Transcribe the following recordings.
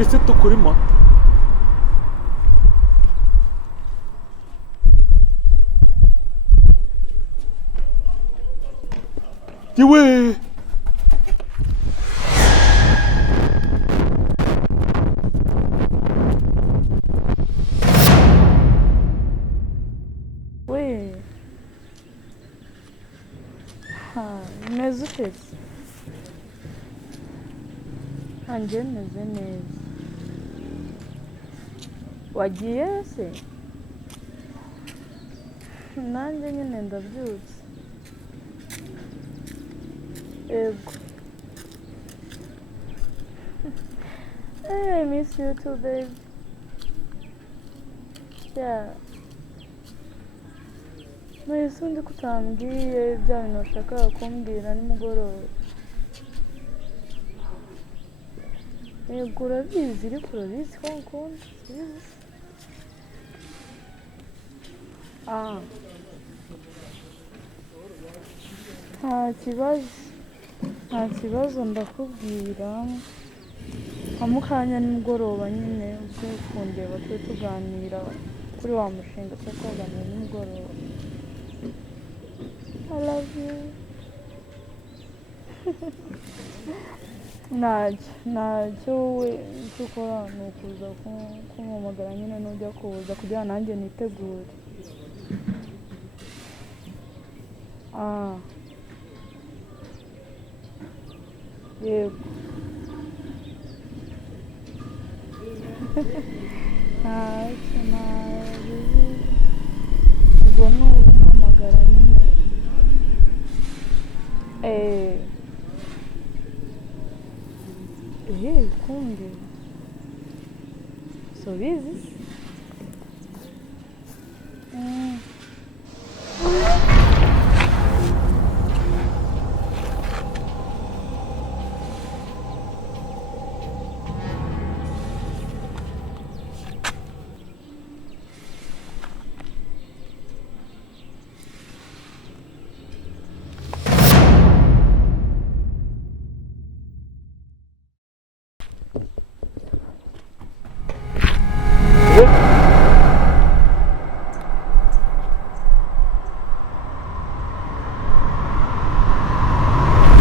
kirisitu kuri moto. Yewe we meze ute se? Nanjye meze neza. Wagiye se? Nanjye nyine ndabyutse. Ego. Hey, I miss you too, babe. Yeah. Mwese undi kutambwiye bya bintu washakaga kumbwira nimugoroba. Yego urabizi, ariko urabizi ko nkunda. Nta kibazo ndakubwira. Amukanya nimugoroba nyine uze kundeba tube tuganira kuri wa mushinga cyo kuganira nimugoroba. I love you. ntacyo wowe icyo ukora ni ukuza kumpamagara nyine n'ujya kuza kugira nanjye nitegure. Yego. ntacyo nabizi ubwo ni umpamagara nyine. Kumbe so bizi.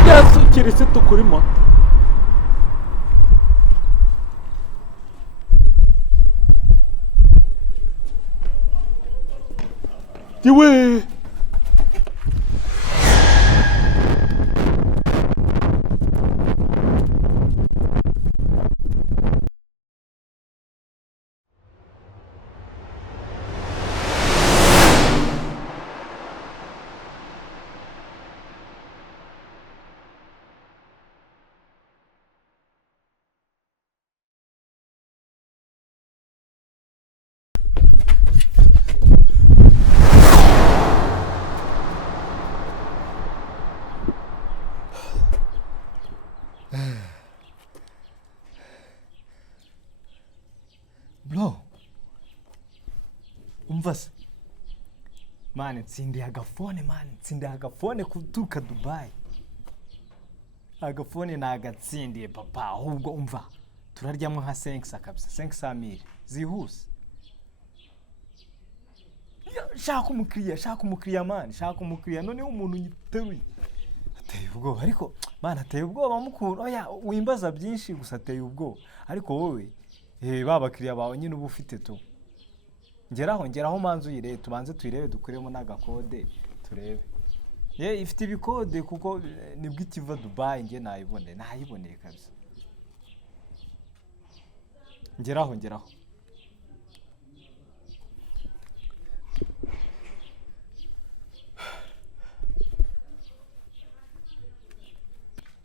Yesu kirisitu kuri moto. Yewe bro, umva se mani, nsindiye agafone kuturuka Dubai. Agafone nagatsindiye papa, ahubwo umva turaryamo nka 5 kabisa, 500,000 zihuse. Shaka umukiriya mani, none umuntu nyiteruye ateye ubwoba. Ariko mani ateye ubwoba mukuru. Oya wimbaza byinshi gusa ateye ubwoba. Ariko wowe babakiriya bawe nyine uba ufite tu. Ngeraho manzu yire tubanze tuyirebe dukuremo n'agakode turebe. Ifite ibikode kuko nibwo ikiva Dubai nge nayiboneye kabisa. Ngeraho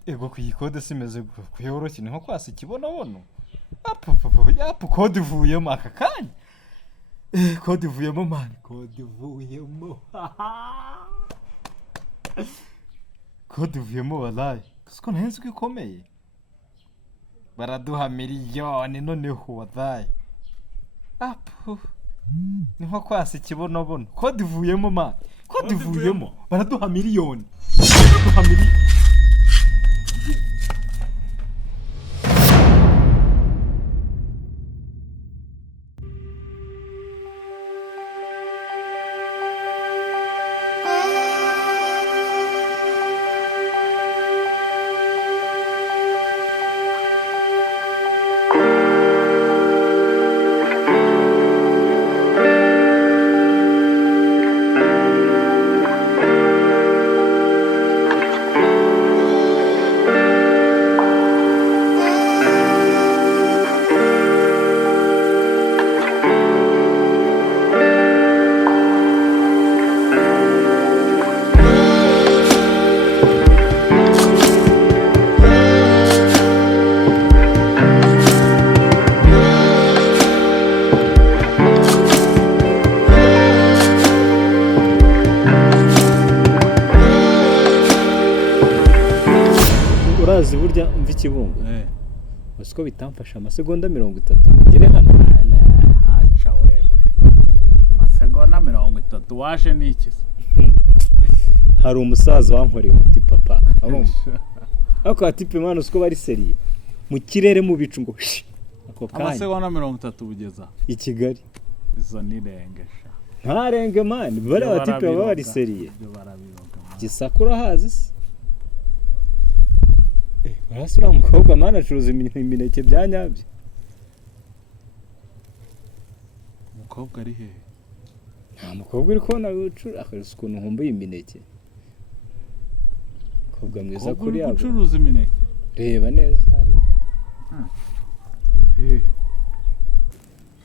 ego kuyikode simeze kuyoroshye nko kwasa ikibonobono. Yapu kode ivuyemo aka kanya. Kode ivuyemo mani, kode ivuyemo wallahi. Siko ntahenze ko ikomeye. Baraduha miliyoni noneho wallahi. Ni nko kwasa ikibonobono. Kode ivuyemo mani, kode ivuyemo. Baraduha miliyoni. urazi burya mva ikibungo ko bitamfasha amasegonda 30 ngere hano. Acha wewe amasegonda 30 waje n'iki? Hari umusaza wankoreye umuti papa ako atipe mwana usko bari seriye mu kirere mu bicu ngo ako kanya amasegonda 30 bugeza i Kigali izo nirengesha ntarenge mani bare atipe bari seriye gisakura hazi se barasura umukobwa mwana acuruza imineke byanyabye. umukobwa ari he? Nta mukobwa uri kubona ucura akarisa ukuntu nkumbuye imineke. Umukobwa mwiza kuri yabo ucuruza imineke reba neza ari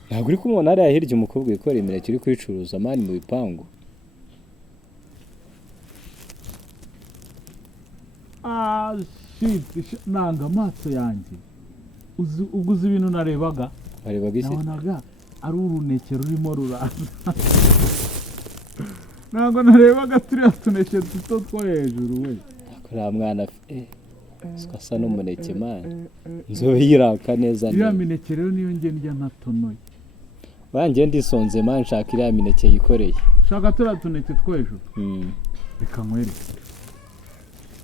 ntabwo uri kumubona ari ahirya umukobwa ikora imineke uri kwicuruza mani mu bipangu. nanga amaso yanjye uguze ibintu narebaga iki nabonaga ari uruneke rurimo ruraza ntabwo narebaga turiya tuneke duto two hejuru we akora mwana asa n'umuneke mani nzoyiraka neza iriya mineke rero niyo nge ndya ntatonoye wanjye ndisonze mani nshaka iriya mineke yikoreye shaka turiya tuneke two hejuru reka nkwereke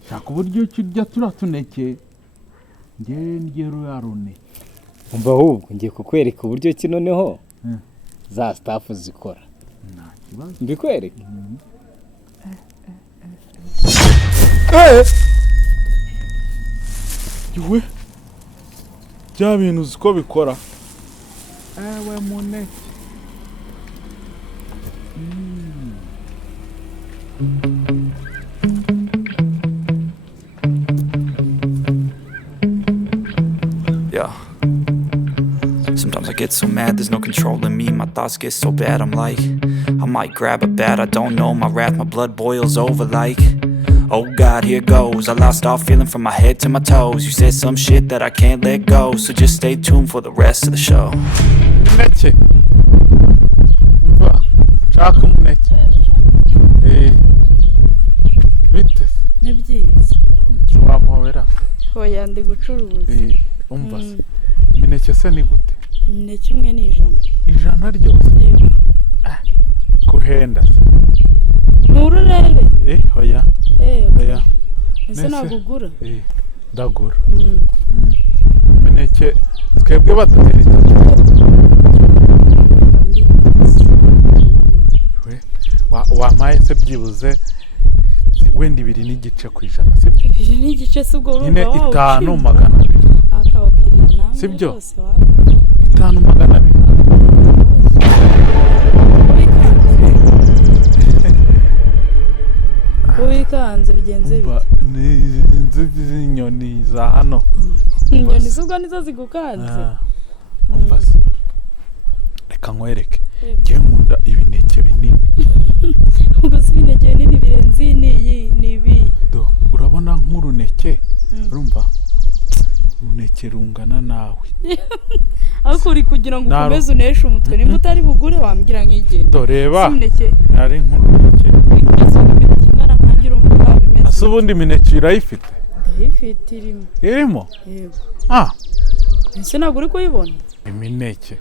shaka uburyo ukirya turiya tuneke nge ruriya runeke umva ahubwo ngiye kukwereka uburyo ki noneho za staff zikora nta kibazo mbikwereke Yewe bya bintu uziko bikora ewe muneke Yeah. Sometimes I get so mad, there's no controlling me. My thoughts get so bad, I'm like, I might grab a bat, I don't know. My wrath, my blood boils over like, oh God, here goes. I lost all feeling from my head to my toes. You said some shit that I can't let go, so just stay tuned for the rest of the show. Muneke mva shaka umuneke bite ni byiza wamuhobera oya ndi gucuruza umva se imineke se ni gute? imineke imwe ni 100. 100 ryose? Yego. Kuhenda ntururebe oya oya ese nagugura ndagura imineke twebwe badutera wamaye se byibuze wenda 2.5 kw'ijana sibyo? 2.5 se ubwo nyine 5,200 akabakiriya nawe sibyo? 5,200 wikanze bigenze bite? Inyoni za hano inyoni zubwo nizo zigukanze umva se reka nkwereke ngiye nkunda ibineke binini ubwo si ibineke binini birenze ni ibi urabona nk'uruneke urumva uruneke rungana nawe ariko uri kugira ngo ukomeze uneshe umutwe nimba utari bugure wambwira nk'igenda reba ari nk'uruneke asa ubundi imineke irayifite? ndayifite irimo? yego ese ntabwo uri kuyibona imineke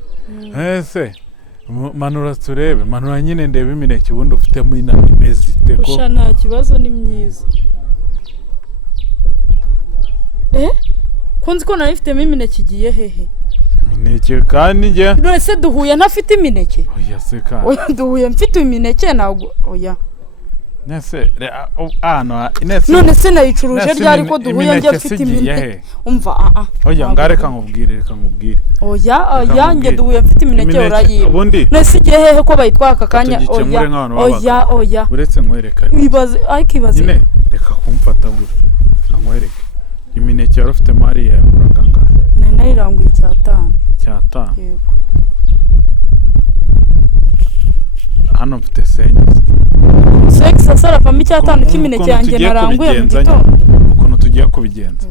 ese manura turebe manura nyine ndebe imineke ubundi ufitemo imeze ite ko usha nta kibazo ni myiza ko nzi ko narifitemo imineke igiye hehe imineke kandi njye none se duhuye ntafite imineke? oya se kandi oya duhuye mfite imineke ntabwo oya nese nese none se nayicuruje ryari ko duhuye njye mfite imineke umva oya ngareka nkubwire oya njye duhuye mfite imineke urayiba none se igihe hehe ko bayitwara aka kanya oya uretse nkwereka nyine reka kumfata gutyo nkwereke imineke yari ufite mariya yaguraga ngahe? nari nayiranguye 5. yego hano mfite senyezi sarapamo 5 cy'imineke yanjye naranguye mu gitondo ukuntu tugiye kubigenza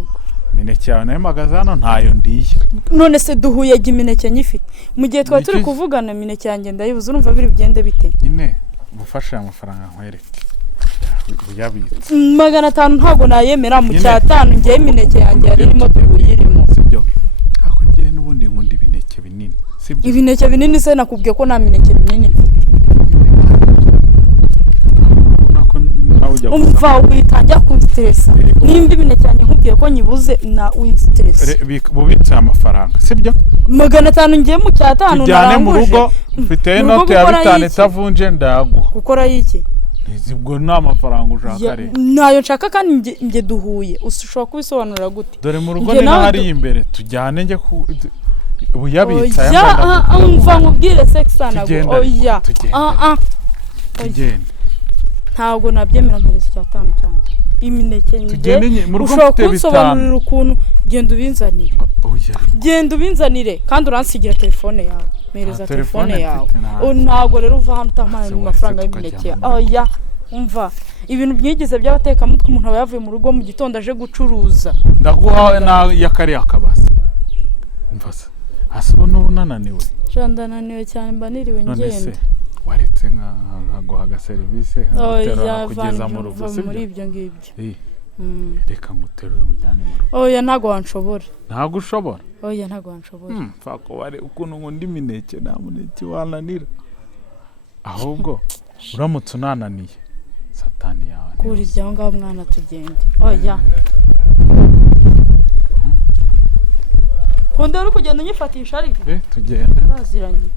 imineke yawe nayo magaze hano ntayo ndiye none se duhuye imineke nyifite mu gihe twari turi kuvugana imineke yanjye ndayibuze urumva biri bigende bite nyine gufasha amafaranga nkwereke uyabitse 500 ntago nayemera mu cyatanu ngiye imineke yanjye yari irimo tuyirimo sibyo ako ngiye n'ubundi nkunda ibineke binini sibyo ibineke binini se nakubwiye ko nta mineke binini mfite umva ubitangira ku stress nimba imineke yanjye nkubwiye ko nyibuze na stress bubitse amafaranga sibyo 500 ngiye mu cyatanu tujyane mu rugo mfite inote ya 5 itavunje ndaguha gukora yiki Nizibwo nta mafaranga ushaka rero nayo nshaka kandi nge duhuye ushobora kubisobanura gute dore mu rugo ni hari imbere tujyane nge ubuyabitsa umva nkubwire sexana oya tugende ntabwo nabyemera mpereza cyatanu cyane imineke nge ushobora kubisobanurira ukuntu genda ubinzanire kandi uransigira telefone yawe mereza telefone yawe ntabwo rero uva hano utampaye mu mafaranga y'imineke oya umva ibintu byigize by'abateka mutwe umuntu aba yavuye mu rugo mu gitondo aje gucuruza ndaguha na yakari akabasa mvase asubo n'unananiwe ndananiwe cyane mba niriwe ngenda waretse nkaguha service nkagutera kugeza mu rugo sibyo muri ibyo ngibyo reka nguterure mujyane mu rugo oya ntago wanshobora ntago ushobora oya ntago wanshobora fako ware ukuntu ngundi mineke nta muneke wananira ahubwo uramutse unananiye satani yawe kuri ibyo ngaho mwana tugende oya kundi uri kugenda unyifatisha ariko tugende baziranye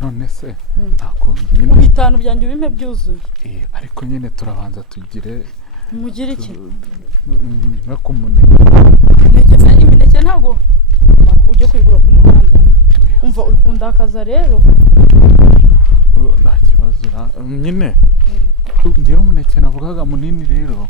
none se ntakundi nyine ubitanu byanjye ubimpe byuzuye ariko nyine turabanza tugire mugire iki no kumuneka imineke ntabwo ujye kwigura ku muhanda umva uri kundakaza rero nta kibazo nyine ngewe umuneke navugaga munini rero